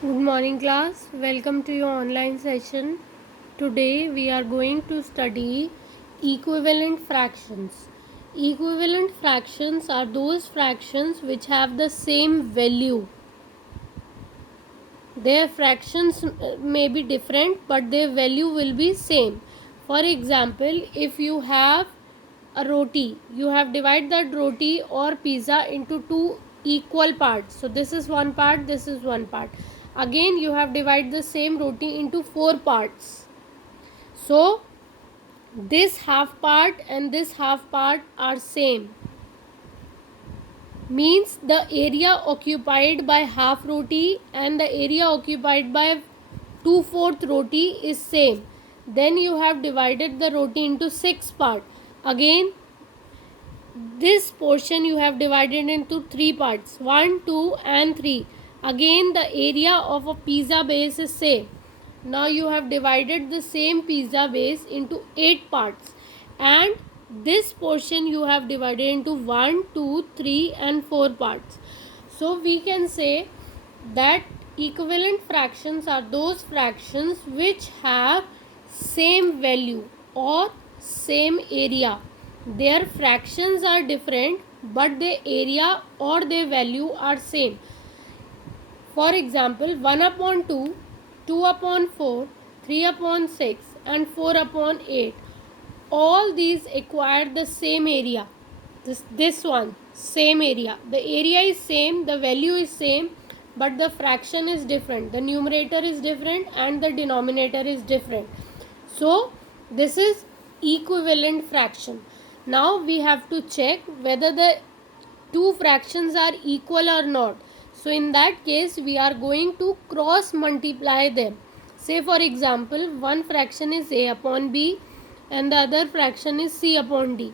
Good morning, class. Welcome to your online session. Today we are going to study equivalent fractions. Equivalent fractions are those fractions which have the same value. Their fractions may be different, but their value will be same. For example, if you have a roti, you have divided that roti or pizza into two equal parts. So this is one part, this is one part. Again you have divided the same roti into four parts. So this half part and this half part are same, means the area occupied by half roti and the area occupied by 2/4 roti is same. Then you have divided the roti into six parts. Again this portion you have divided into three parts, 1, 2 and 3. Again the area of a pizza base is same. Now you have divided the same pizza base into 8 parts, and this portion you have divided into 1, 2, 3 and 4 parts. So we can say that equivalent fractions are those fractions which have same value or same area. Their fractions are different, but their area or their value are same. For example, 1 upon 2, 2 upon 4, 3 upon 6 and 4 upon 8. All these acquire the same area. This one, same area. The area is same, the value is same, but the fraction is different. The numerator is different and the denominator is different. So this is equivalent fraction. Now we have to check whether the two fractions are equal or not. So in that case we are going to cross multiply them. Say for example, one fraction is a upon b and the other fraction is c upon d.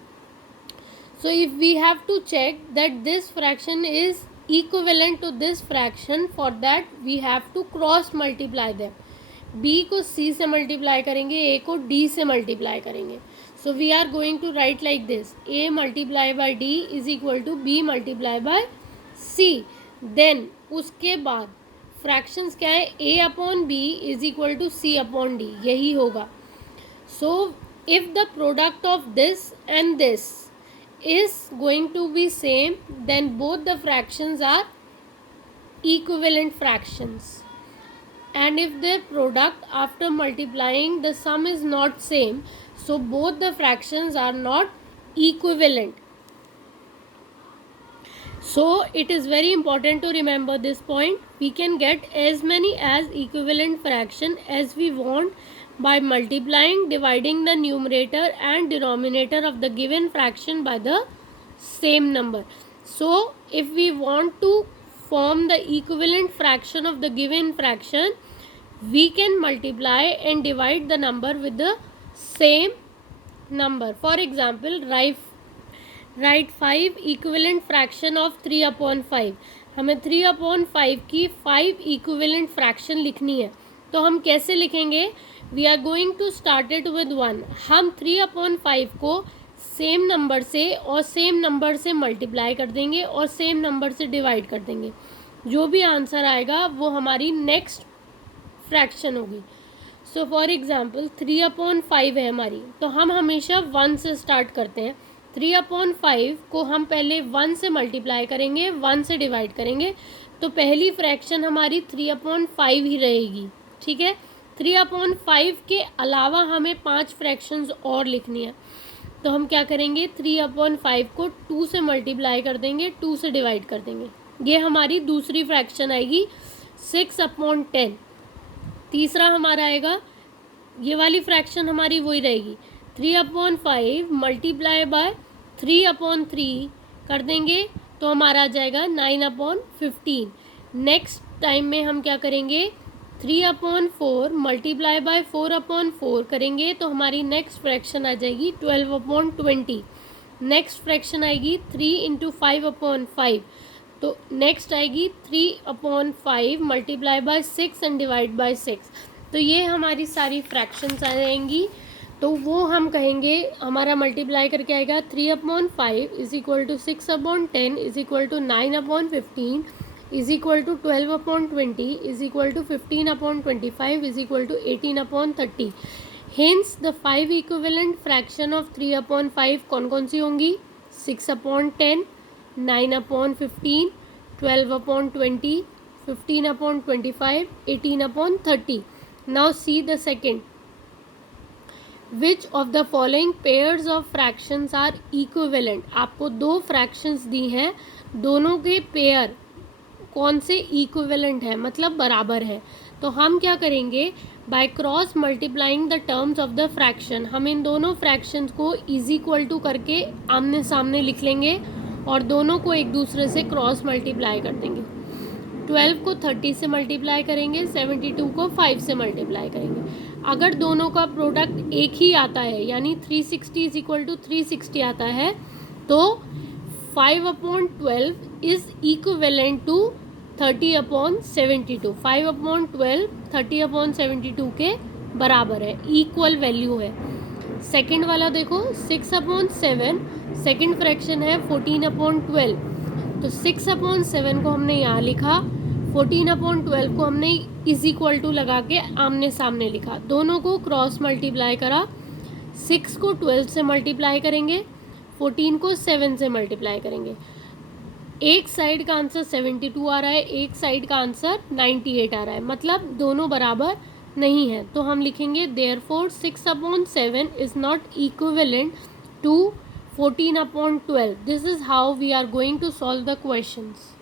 So if we have to check that this fraction is equivalent to this fraction, for that we have to cross multiply them. b को c से multiply करेंगे, a को d से multiply करेंगे. So we are going to write like this: a multiplied by d is equal to b multiplied by c. Then उसके बाद fractions क्या है? a upon b is equal to c upon d, यही होगा. So if the product of this and this is going to be same, then both the fractions are equivalent fractions. And if the product after multiplying the sum is not same, so both the fractions are not equivalent. So it is very important to remember this point. We can get as many as equivalent fraction as we want by multiplying, dividing the numerator and denominator of the given fraction by the same number. So if we want to form the equivalent fraction of the given fraction, we can multiply and divide the number with the same number. For example, write 5 equivalent fraction of 3 upon 5. हमें 3 upon 5 की 5 equivalent fraction लिखनी है. तो हम कैसे लिखेंगे? We are going to start it with 1. हम 3 upon 5 को सेम नंबर से और सेम नंबर से मल्टीप्लाई कर देंगे और सेम नंबर से डिवाइड कर देंगे. जो भी आंसर आएगा वो हमारी नेक्स्ट फ्रैक्शन होगी. सो फॉर एग्जाम्पल 3 अपॉन 5 है हमारी, तो हम हमेशा 1 से स्टार्ट करते हैं. 3 अपॉन 5 को हम पहले 1 से मल्टीप्लाई करेंगे, 1 से डिवाइड करेंगे, तो पहली फ्रैक्शन हमारी 3 अपॉन 5 ही रहेगी. ठीक है. 3 अपॉन 5 के अलावा हमें 5 फ्रैक्शंस और लिखनी है. तो हम क्या करेंगे? 3 अपॉन 5 को 2 से मल्टीप्लाई कर देंगे, 2 से डिवाइड कर देंगे. ये हमारी दूसरी फ्रैक्शन आएगी. 6 अपॉन 10 तीसरा हमारा आएगा. ये वाली फ्रैक्शन हमारी वही रहेगी. 3 अपॉन 5 मल्टीप्लाई बाय 3 अपॉन 3 कर देंगे तो हमारा आ जाएगा 9 अपॉन 15. नेक्स्ट टाइम में हम क्या करेंगे? 3 अपॉन 4 मल्टीप्लाई बाय 4 अपॉन 4 करेंगे तो हमारी नेक्स्ट फ्रैक्शन आ जाएगी 12 अपॉन 20. नेक्स्ट फ्रैक्शन आएगी 3 इंटू 5 अपॉन 5. तो नेक्स्ट आएगी 3 upon 5 multiply by 6 and divide by 6. तो ये हमारी सारी फ्रैक्शंस आ जाएंगी. तो वो हम कहेंगे हमारा मल्टीप्लाई करके आएगा 3 upon 5 is equal to 6 upon 10 is equal to 9 upon 15 is equal to 12 upon 20 is equal to 15 upon 25 is equal to 18 upon 30. Hence the 5 equivalent fraction of 3 upon 5 कौन कौन सी होंगी? 6 upon 10, 9 upon 15, 12 upon 20, 15 upon 25, 18 upon 30. Now see the second. Which of the following pairs of fractions are equivalent? आपको दो fractions दी हैं, दोनों के pair कौन से इक्विवेलेंट है, मतलब बराबर है. तो हम क्या करेंगे? By cross multiplying the terms of the fraction हम इन दोनों फ्रैक्शंस को इज इक्वल टू करके आमने सामने लिख लेंगे और दोनों को एक दूसरे से क्रॉस मल्टीप्लाई कर देंगे. 12 को 30 से मल्टीप्लाई करेंगे, 72 को 5 से मल्टीप्लाई करेंगे. अगर दोनों का प्रोडक्ट एक ही आता है यानी 360 इज इक्वल टू 360 आता है तो 5 upon 12 is equivalent to 30 upon 72. 5 upon 12 30 upon 72 के बराबर है, इक्वल वैल्यू है. सेकेंड वाला देखो 6 अपॉन 7 सेकेंड फ्रैक्शन है 14 अपॉन 12. तो 6 अपॉन 7 को हमने यहाँ लिखा, 14 अपॉन 12 को हमने इज इक्वल टू लगा के आमने सामने लिखा. दोनों को क्रॉस मल्टीप्लाई करा, 6 को 12 से मल्टीप्लाई करेंगे, 14 को 7 से मल्टीप्लाई करेंगे. एक साइड का आंसर 72 आ रहा है, एक साइड का आंसर 98 आ रहा है, मतलब दोनों बराबर नहीं है. तो हम लिखेंगे therefore 6 upon 7 is not equivalent to 14 upon 12. This is how we are going to solve the questions.